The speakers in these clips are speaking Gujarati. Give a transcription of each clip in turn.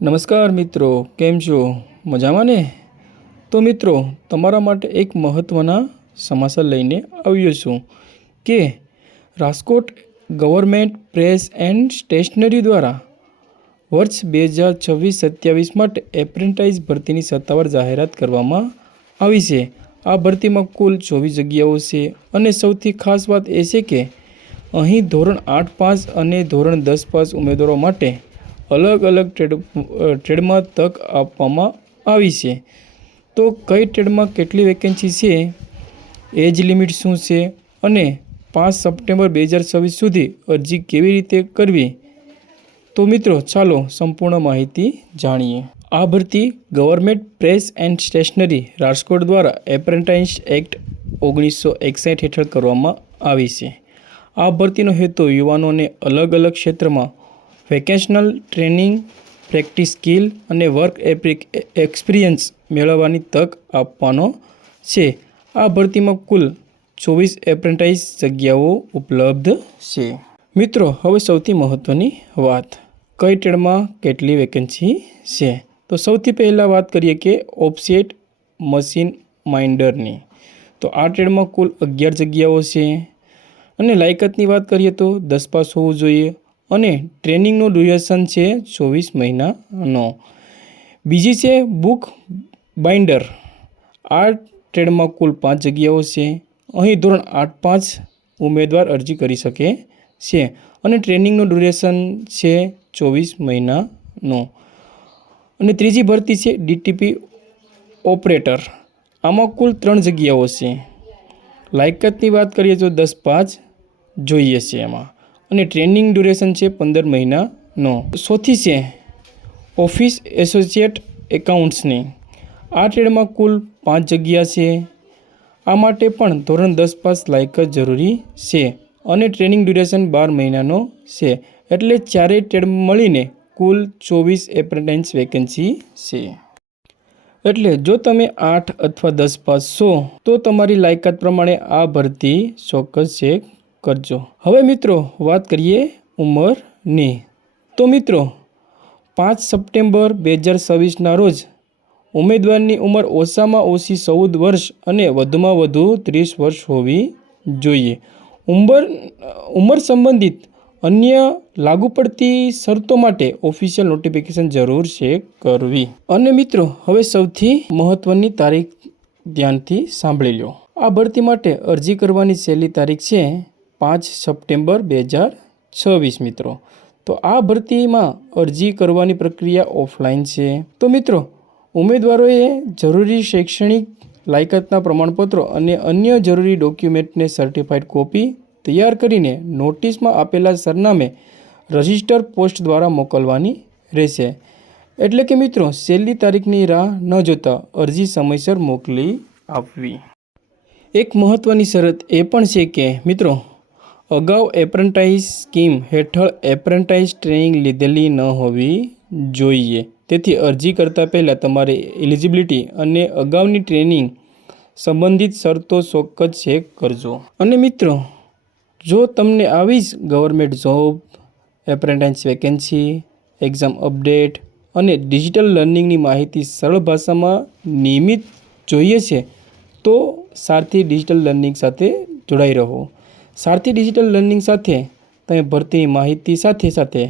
નમસ્કાર મિત્રો, કેમ છો? મજામાં ને? તો મિત્રો, તમારા માટે એક મહત્ત્વના સમાચાર લઈને આવ્યો છું કે Rajkot government press and stationery દ્વારા વર્ષ 2026-27 માટે એપ્રેન્ટાઇઝ ભરતીની સત્તાવાર જાહેરાત કરવામાં આવી છે. આ ભરતીમાં કુલ 24 જગ્યાઓ છે અને સૌથી ખાસ વાત એ છે કે અહીં ધોરણ 8 પાસ અને ધોરણ 10 પાસ ઉમેદવારો માટે અલગ અલગ ટ્રેડમાં તક આપવામાં આવી છે. તો કઈ ટ્રેડમાં કેટલી વેકેન્સી છે, એજ લિમિટ શું છે અને 5 સપ્ટેમ્બર 2026 સુધી અરજી કેવી રીતે કરવી, તો મિત્રો ચાલો સંપૂર્ણ માહિતી જાણીએ. આ ભરતી government press and stationery Rajkot દ્વારા એપ્રેન્ટાઇઝ એક્ટ 1961 હેઠળ કરવામાં આવી છે. આ ભરતીનો હેતુ યુવાનોને અલગ અલગ ક્ષેત્રમાં વેકેશનલ ટ્રેનિંગ, પ્રેક્ટિસ સ્કિલ અને વર્ક એક્સપિરિયન્સ મેળવવાની તક આપવાનો છે. આ ભરતીમાં કુલ 24 એપ્રેન્ટાઇઝ જગ્યાઓ ઉપલબ્ધ છે. મિત્રો, હવે સૌથી મહત્ત્વની વાત, કઈ ટ્રેડમાં કેટલી વેકેન્સી છે. તો સૌથી પહેલાં વાત કરીએ કે ઓફસેટ મશીન માઇન્ડરની. તો આ ટ્રેડમાં કુલ 11 જગ્યાઓ છે અને લાયકાતની વાત કરીએ તો 10 પાસ હોવું જોઈએ અને ટ્રેનિંગનું ડ્યુરેશન છે 24 મહિનાનો. બીજી છે બુક બાઇન્ડર. આ ટ્રેડમાં કુલ 5 જગ્યાઓ છે. અહીં ધોરણ 8 પાસ ઉમેદવાર અરજી કરી શકે છે અને ટ્રેનિંગનું ડ્યુરેશન છે 24 મહિનાનો. અને ત્રીજી ભરતી છે ડીટીપી ઓપરેટર. આમાં કુલ 3 જગ્યાઓ છે. લાયકાતની વાત કરીએ તો 10 પાસ જોઈએ છે એમાં અને ટ્રેનિંગ ડ્યુરેશન છે 15 મહિનાનો. ચોથી છે ઓફિસ એસોસિએટ એકાઉન્ટ્સની. આ ટ્રેડમાં કુલ 5 જગ્યા છે. આ માટે પણ ધોરણ 10 પાસ લાયકાત જરૂરી છે અને ટ્રેનિંગ ડ્યુરેશન 12 મહિનાનો છે. એટલે ચારેય ટ્રેડ મળીને કુલ 24 એપ્રેન્ટાઇઝ વેકેન્સી છે. એટલે જો તમે 8 અથવા 10 પાસ છો તો તમારી લાયકાત પ્રમાણે આ ભરતી ચોક્કસ ચેક કરજો. હવે મિત્રો વાત કરીએ ઉંમરની. તો મિત્રો 5 સપ્ટેમ્બર 2026ના રોજ ઉમેદવારની ઉંમર ઓછામાં ઓછી 14 વર્ષ અને વધુમાં વધુ 30 વર્ષ હોવી જોઈએ. ઉંમર સંબંધિત અન્ય લાગુ પડતી શરતો માટે ઓફિશિયલ નોટિફિકેશન જરૂર ચેક કરવી. અને મિત્રો, હવે સૌથી મહત્ત્વની તારીખ ધ્યાનથી સાંભળી લો. આ ભરતી માટે અરજી કરવાની છેલ્લી તારીખ છે 5 સપ્ટેમ્બર 2026 મિત્રો. તો આ ભરતીમાં અરજી કરવાની પ્રક્રિયા ઓફલાઈન છે. તો મિત્રો, ઉમેદવારોએ જરૂરી શૈક્ષણિક લાયકાતના પ્રમાણપત્રો અને અન્ય જરૂરી ડોક્યુમેન્ટને સર્ટિફાઈડ કોપી તૈયાર કરીને નોટિસમાં આપેલા સરનામે રજિસ્ટર પોસ્ટ દ્વારા મોકલવાની રહેશે. એટલે કે મિત્રો, છેલ્લી તારીખની રાહ ન જોતા અરજી સમયસર મોકલી આપવી. એક મહત્ત્વની શરત એ પણ છે કે મિત્રો, અગાઉ એપ્રેન્ટાઇઝ સ્કીમ હેઠળ એપ્રેન્ટાઇઝ ટ્રેનિંગ લીધેલી ન હોવી જોઈએ. તેથી અરજી કરતાં પહેલાં તમારી એલિજિબિલિટી અને અગાઉની ટ્રેનિંગ સંબંધિત શરતો ચોક્કસ ચેક કરજો. અને મિત્રો, જો તમને આવી જ government job, apprentice vacancy, exam update અને ડિજિટલ લર્નિંગની માહિતી સરળ ભાષામાં નિયમિત જોઈએ છે તો સારથી ડિજિટલ લર્નિંગ સાથે જોડાઈ રહો. સારથી ડિજિટલ લર્નિંગ સાથે તમે ભરતીની માહિતી સાથે સાથે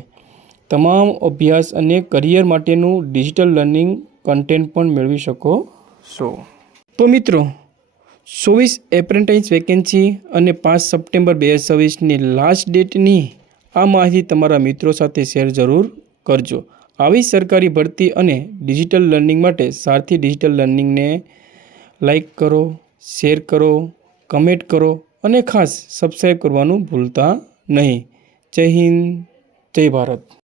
તમામ અભ્યાસ અને કરિયર માટેનું ડિજિટલ લર્નિંગ કન્ટેન્ટ પણ મેળવી શકો છો. તો મિત્રો, 24 એપ્રેન્ટાઇઝ વેકેન્સી અને 5 સપ્ટેમ્બર 2026ની લાસ્ટ ડેટની આ માહિતી તમારા મિત્રો સાથે શેર જરૂર કરજો. આવી સરકારી ભરતી અને ડિજિટલ લર્નિંગ માટે સારથી ડિજિટલ લર્નિંગને લાઈક કરો, શેર કરો, કમેન્ટ કરો અને ખાસ સબસ્ક્રાઈબ કરવાનું ભૂલતા નહીં. જય હિન્દ, જય ભારત.